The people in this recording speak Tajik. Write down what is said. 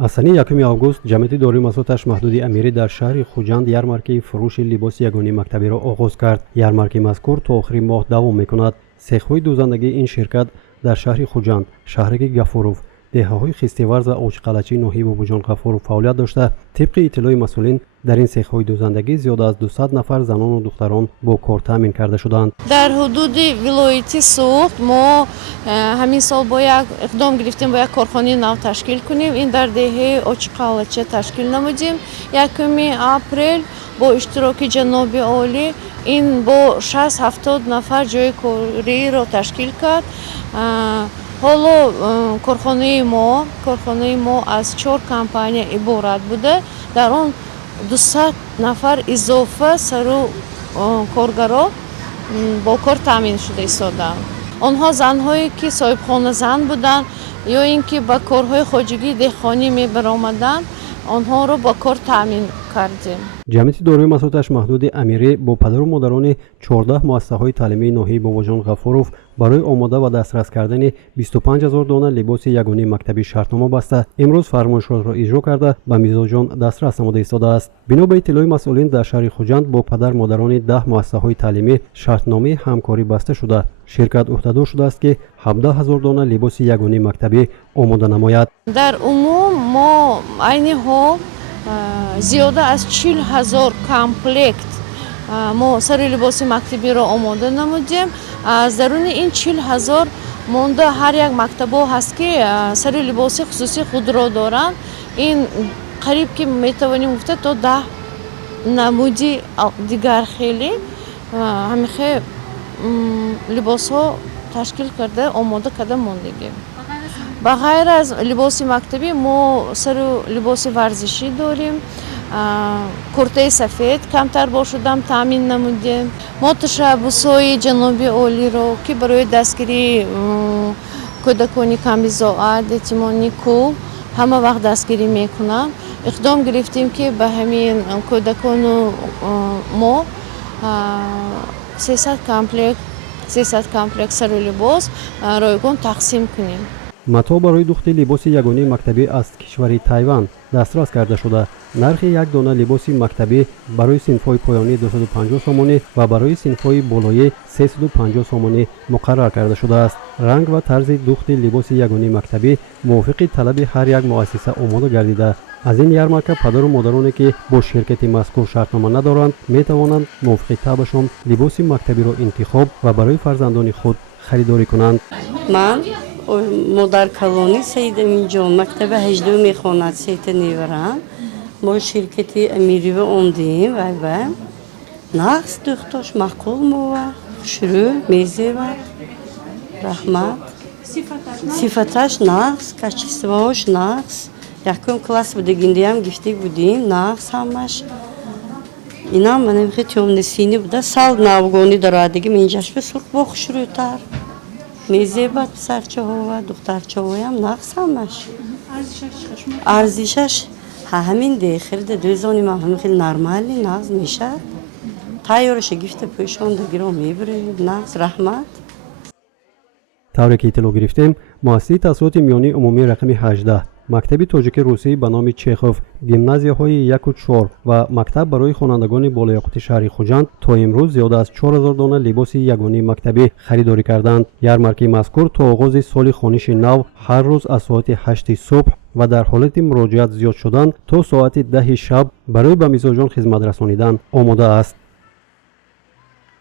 аз санаи 1 август ҷамъияти дорои маҳсулоташ маҳдуди амирӣ дар шаҳри хуҷанд ярмаркаи фурӯши либоси ягонии мактабиро оғоз кард. Ярмаркаи мазкур то охири моҳ давом мекунад. сехҳои дӯзандагии ин ширкат дар шаҳри хуҷанд, шаҳраки гафуров, деҳаҳои хистиварз ва очқалачии ноҳияи бобоҷон ғафуров фаъолият дошта, тибқи иттилои масъулин дар ин сехҳои дӯзандагӣ зиёда аз 200 нафар занону духтарон бо кор таъмин карда шуданд. дар ҳудуди вилояти Суғд мо ҳамин сол бо як иқдом гирифтем, бо як корхонаи нав ташкил кунем. ин дар деҳаи Очқалача ташкил намудем. 1 апрел бо иштироки ҷаноби олӣ ин бо 60-70 нафар ҷойи кориро ташкил кард. ҳоло корхонаи мо аз 4 компания иборат буда. дар он 200 нафар изофа сару коргаро бо кор таъмин шуда истодаанд. онҳо занҳое ки соҳибхона зан буданд ё ин ки ба корҳои хоҷагии деҳқонӣ мебаромаданд, онҳоро ба кор таъмин кардем. ҷамъияти дорои маҳсулоташ маҳдуди амирӣ бо падару модарони 14 муассисаҳои таълимии ноҳияи бобоҷон ғафуров барои омода ва дастрас кардани 25 000 дона либоси ягонии мактабӣ шартнома баста, имрӯз фармоишотро иҷро карда ба мизоҷон дастрас намуда истодааст. бино ба иттилои масъулин дар шаҳри хуҷанд бо падар модарони 10 муассисаҳои таълимӣ шартномаи ҳамкорӣ баста шуда, ширкат уҳдадор шудааст ки 17 000 дона либоси ягонии мактабӣ омода намояд. дар умум мо айни ҳол зиёда аз 40 000 комплект мо сари либоси мактабиро омода намудем. аз даруни ин 40 000 монда ҳар як мактабо ҳаст ки сари либоси хусусии худро доранд. ин қариб ки метавонем гуфта то 10 намуди дигар хеле ҳамихе либосҳо ташкил карда омода карда мондагем. ба ғайр аз либоси мактабӣ мо сару либоси варзишӣ дорем. куртаи сафед камтар бошудам таъмин намудем. мо ташаббусҳои ҷаноби олиро ки барои дастгирии кӯдакони камбизоат, эҳтимони кӯл ҳама вақт дастгирӣ мекунанд. иқдом гирифтем ки ба ҳамин кӯдакону мо 300 комплект сару либос ройгон тақсим кунем. матоъ барои духти либоси ягонии мактабӣ аз кишвари Тайван дастрас карда шуда, нархи як дона либоси мактабӣ барои синфҳои поёнӣ 250 сомонӣ ва барои синфҳои болоӣ 350 сомонӣ муқаррар карда шудааст. ранг ва тарзи духти либоси ягонии мактабӣ мувофиқи талаби ҳар як муассиса омода гардида, аз ин ярмарка падару модароне ки бо ширкати мазкур шартнома надоранд метавонанд мувофиқи табашон либоси мактабиро интихоб ва барои фарзандони худ харидорӣ кунанд. ман модар калони Саида Минҷон мактаби 18 мехонад сета неварам. мо ширкати амирива ондем вай нақс духтош мақул мова хушрӯ мезева раҳмат сифаташ нақс качествоаш нақс. якум класс будагиндиам гифтӣ будем нақс ҳамаш. инам манамихе тёмнесини буда сал навгони дорад дигим инҷаш бе сурх бо хушрӯтар мезебад писарчаҳова духтарчаҳоям нақс ҳамаш. арзишаш ҳамин дехирда дӯзони ман ҳамин хел нормали нағз мешад. тайёраша гифта пӯшондагиро мебурем нағз раҳмат. тавре ки иттилоъ гирифтем, муассисаи таҳсилоти миёнии умумии рақами 18, мактаби тоҷики русӣ ба номи Чехов, гимназияҳои 1-4 ва мактаб барои хонандагони болоёқути шаҳри Хуҷанд то имрӯз зиёда аз 4 000 дона либоси ягонии мактабӣ харидорӣ карданд. ярмаркаи мазкур то оғози соли хониши нав ҳар рӯз аз соати 8 субҳ ва дар ҳолати муроҷиат зиёд шудан то соати 10 шаб барои ба мизоҷон хизмат расонидан омода аст.